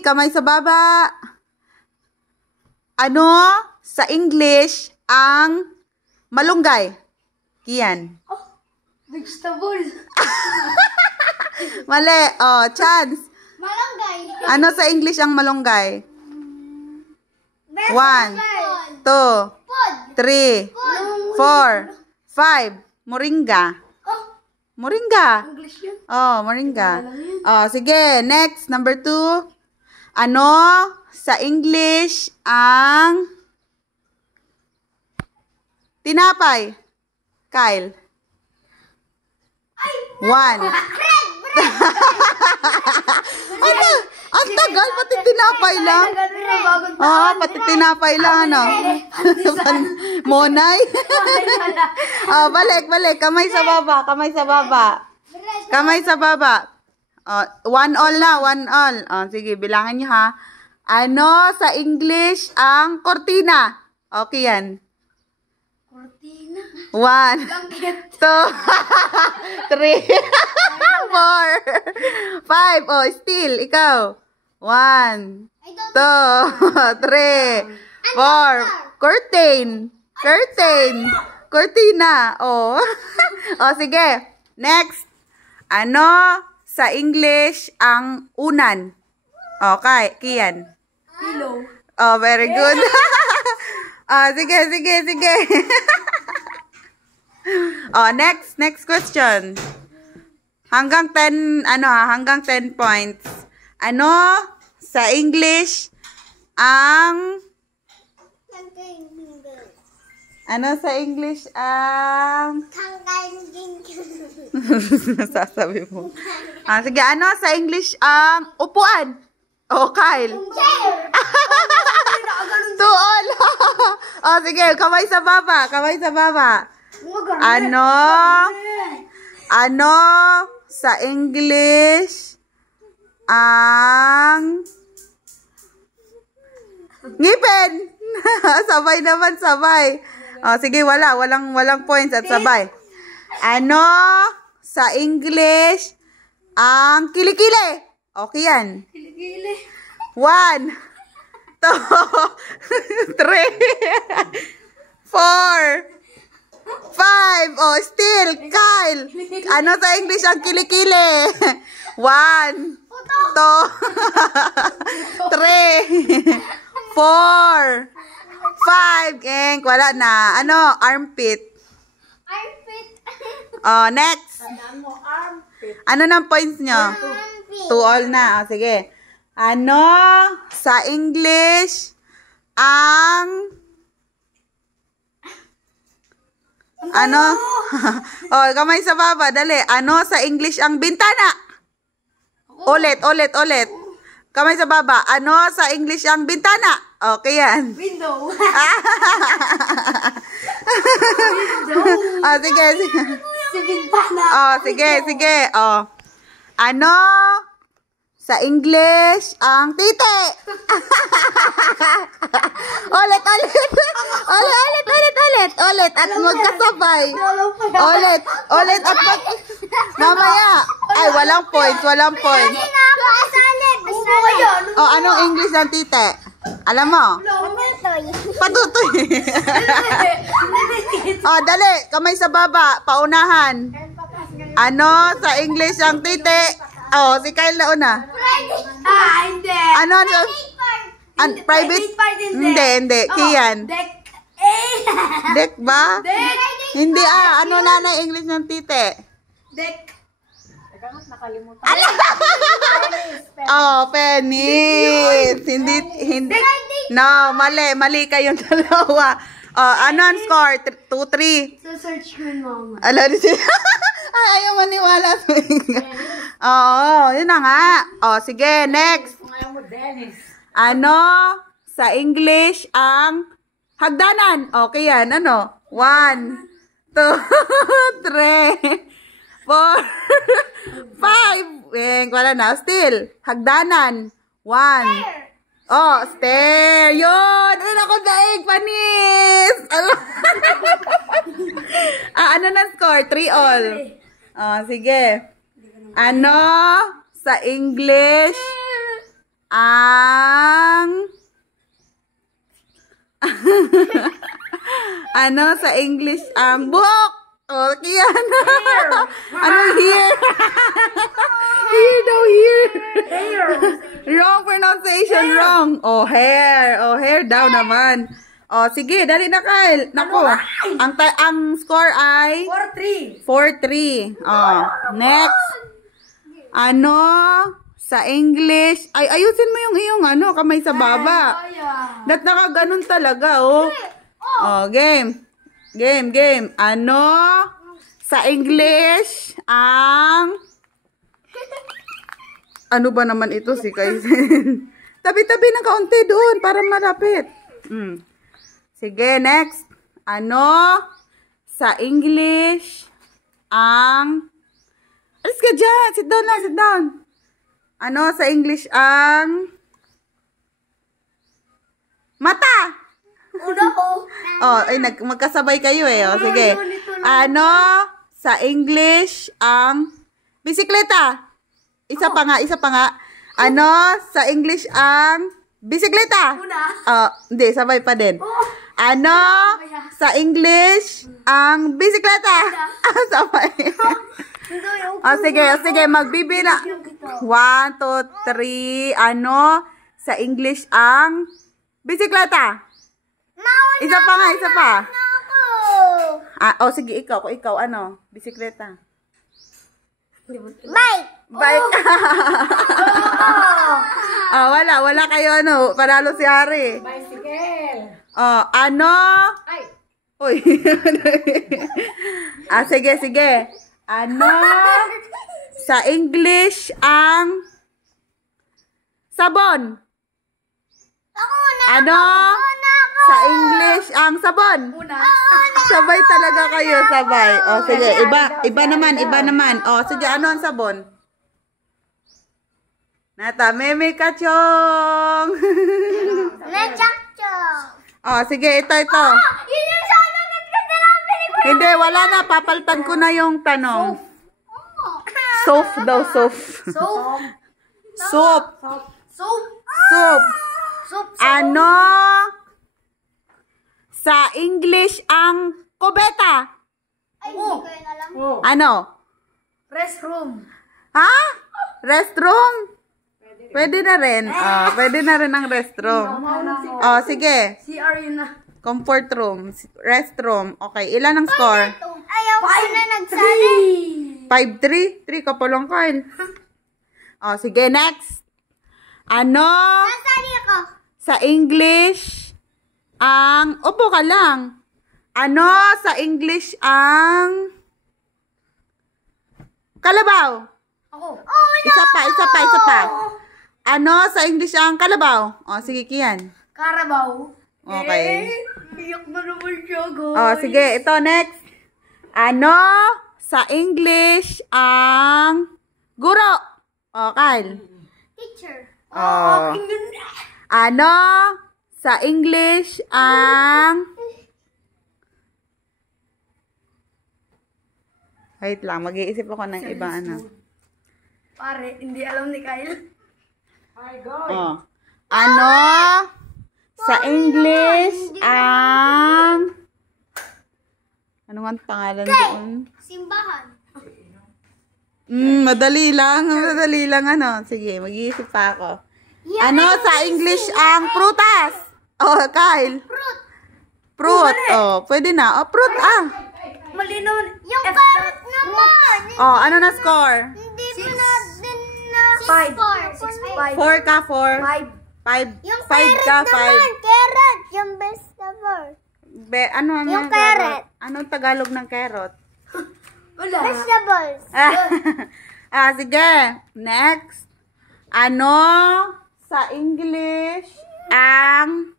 Dali, kamay sa baba. Ano sa English ang malunggay? Kian. Oh, vegetable. Mali. Oh, chance. Malunggay. Ano sa English ang malunggay? 1, 2, Food. 3, 4, 5. Moringa. Oh, Moringa. English yun. Oh, moringa. Oh, sige. Next, number 2. Ano sa English ang tinapay? Kyle. 1. Ano? Ang tagal, pati tinapay lang. Pati tinapay lang, ano? Monay. Balik. Kamay sa baba. Kamay sa baba. 1 all na, 1 all. Sige, bilangin niyo ha. Ano sa English ang kortina? Okay yan. Cortina. 1, 2, 3, 4, 5. Oh, still, ikaw. 1, 2, 3, 4. Curtain. Cortina. Oh. Oh, sige. Next. Ano sa English ang unan? Okay, Kian. Pillow. Oh, very good. Sige. Oh, next question. Hanggang 10 points. Ano sa English ang sasabi mo. Sige, ano sa English ang upuan? Oh, Kyle. 2 all. Oh, sige, kamay sa baba. Ano sa English ang ngipin? sabay. Oh, sige, walang points at sabay. Ano sa English ang kilikili? Okay yan. Kilikili. 1, 2, 3, 4, 5. Oh, still, Kyle. Ano sa English ang kilikili? 1, 2, 3, 4, 5. Geng, wala na. Ano? Armpit. Oh, next. Ano ng points nyo? 2 all na. Oh, sige. Ano sa English ang Oh, kamay sa baba, dali. Ano sa English ang bintana? Ulit. Kamay sa baba. Ano sa English ang bintana? Okay yan. Window. Sige. Si bintana. Sige. Ano sa English ang titi? Ulit. At magkasabay. Ulit. At mamaya. Ay, walang points. Oh, anong English ang titi? Alam mo? Patutoy. Oh, dali. Kamay sa baba. Paunahan. Ano sa English ang titi? Oh, si Kyle na una. Hindi. Ano? Private? Hindi. Kian. Deck. Deck ba? Deck. Hindi ano na English ng titi? Deck. Oh, penis. Hindi. No, mali kayong dalawa. Oh, ano ang score? 2-3. So, search ko yung mama. Ala, ay, ayaw maniwala sa inyo. Oo, yun na nga. Oh, sige, next. Ano sa English ang hagdanan? Okay yan, ano? 1, 2, 3, 4, 5. Wala na. Still, hagdanan. 1. Oh, stair. Yun. Ano ako daig, panis. Ano na score? 3 all. Oh, sige. Ano sa English ang Ano sa English ang buhok? O, Kian. Ano here? Here daw, here. Wrong pronunciation, wrong. Oh, hair. Oh, hair daw naman. Oh, sige, dali na, Kyle. Naku, ang score ay 4-3. 4-3. Oh, next. Ano sa English? Ay, ayusin mo yung iyong ano, kamay sa baba. Dat nakaganon talaga, oh. Oh, game. Game. Ano sa English ang... Ano ba naman ito si Kaizen? Tabi-tabi ng kaunti doon para malapit. Sige, next. Ano sa English ang... Alis ka dyan. Sit down lang, sit down. Ano sa English ang... Mata! Oh, ay magkasabay kayo eh. Oh, sige. Ano sa English ang bisikleta? Isa pa nga. Ano sa English ang bisikleta? Hindi, sabay pa din. Ano sa English ang bisikleta? Sabay. Sige, magbibila. 1, 2, 3. Ano sa English ang bisikleta? Isa pa. Sige, ikaw, ano? Bisikleta. Bike. Wala kayo, ano? Panalo si Hari. Bicycle. Ano? Ay. Uy. Sige. Ano sa English ang sabon? Ano sa English ang sabon? Sabay talaga kayo, sabay. Sige, iba naman. Sige, ano ang sabon? Nata, meme kachong. Sige, ito. Hindi, wala na. Papaltan ko na yung tanong. Soap daw, soap. Ano sa English ang kubeta? Ano? Restroom. Ha? Restroom? Pwede na rin. Pwede na rin ang restroom. Sige. CR yun na. Comfort room. Restroom. Okay. Ilan ang score? Ayaw ko na nagsali. 5-3? 3 ka pa lang, Kyle. Sige. Next. Ano? Nasali ako. Sa English ang... Upo ka lang. Ano sa English ang... Kalabaw? Ako. Isa pa. Ano sa English ang kalabaw? Sige, Kian. Carabao. Okay. Iyak na naman siya, guys. Sige. Ito, next. Ano sa English ang guro? Kyle. Teacher. Ano sa English ang... Wait lang, mag-iisip ako ng iba, ano. Pare, hindi alam ni Kyle. Ano sa English ang... Ano nga ang pangalan doon? Simbahan. Madali lang, ano. Sige, mag-iisip pa ako. Ano sa English ang prutas? Kyle. Fruit. Pwede na. Fruit, Mali naman. Yung carrot naman. ano na score? Hindi pa natin na... 5. 4 ka, 4. 5 Yung ka, carrot 5. naman. Carrot. Yung vegetable. Ano Yung carrot. Anong Tagalog ng carrot? Wala. Vegetables. Sige. Next. Ano sa English ang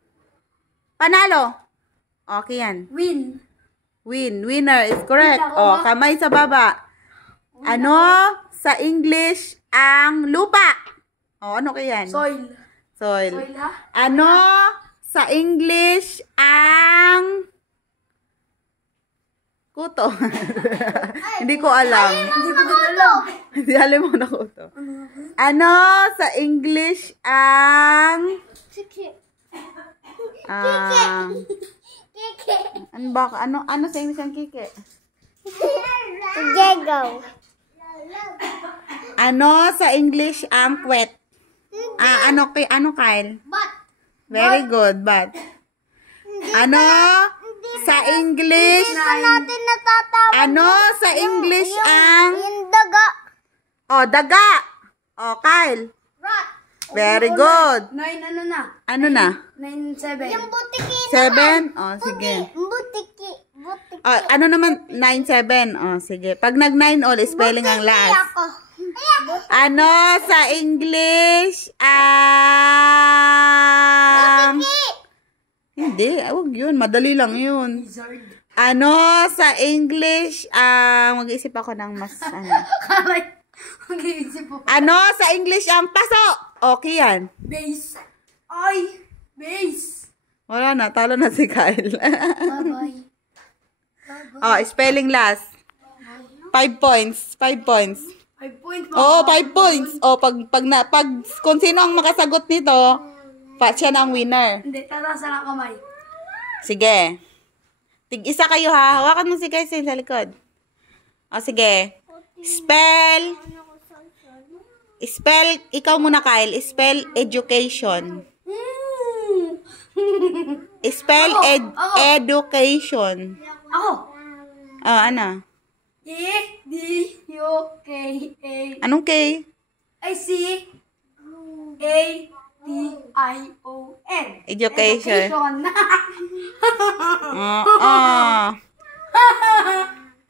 panalo? Okay yan. Winner is correct. Kamay sa baba. Ano sa English ang lupa? Ano kaya yan? Soil. Soil. Soil, ha? Ano sa English ang kuto? Hindi ko alam. Hindi ko din alam. Hindi alam mo na kuto. Ano sa English ang... Kiki. Ano ba? Ano sa English ang kiki? Diego. Ano sa English ang puwet? Ano Kyle? But. Very good, but. Ano sa English? Natin natatawag. Ano sa English ang... Yung daga. Oh, daga. Oh, Kyle. Rat. Very good. 9 ano na? Ano na? 9-7. Yung butiki naman. 7? Oh, sige. Butiki. Oh, ano naman? 9-7. Oh, sige. Pag nag-9 all, spelling ang last. Ako. Ano sa English Hindi, wag yun. Madali lang yun. Wizard. Ano sa English mag-iisip ako ng mas Kamay. Mag-iisip po. Ano sa English ang paso? Okay yan. Base. Ay. Base. Wala na, talo na si Kyle. Bye-bye. Oh, spelling last. 5 points. 5 points. 5 points. Oh, 5 points. Oh, pag kung sino ang makasagot nito, siya na ang winner. Hindi, tatasa ng kamay. Sige. Tig-isa kayo ha. Hawakan mo si Kyle sa likod. O, sige. Spell, ikaw muna Kyle. Spell education. Spell Ako. education. Ako. Oh, ano? E-D-U-K-A. Anong K? I-C-A-T-I-O-N. Education. Education. Oh.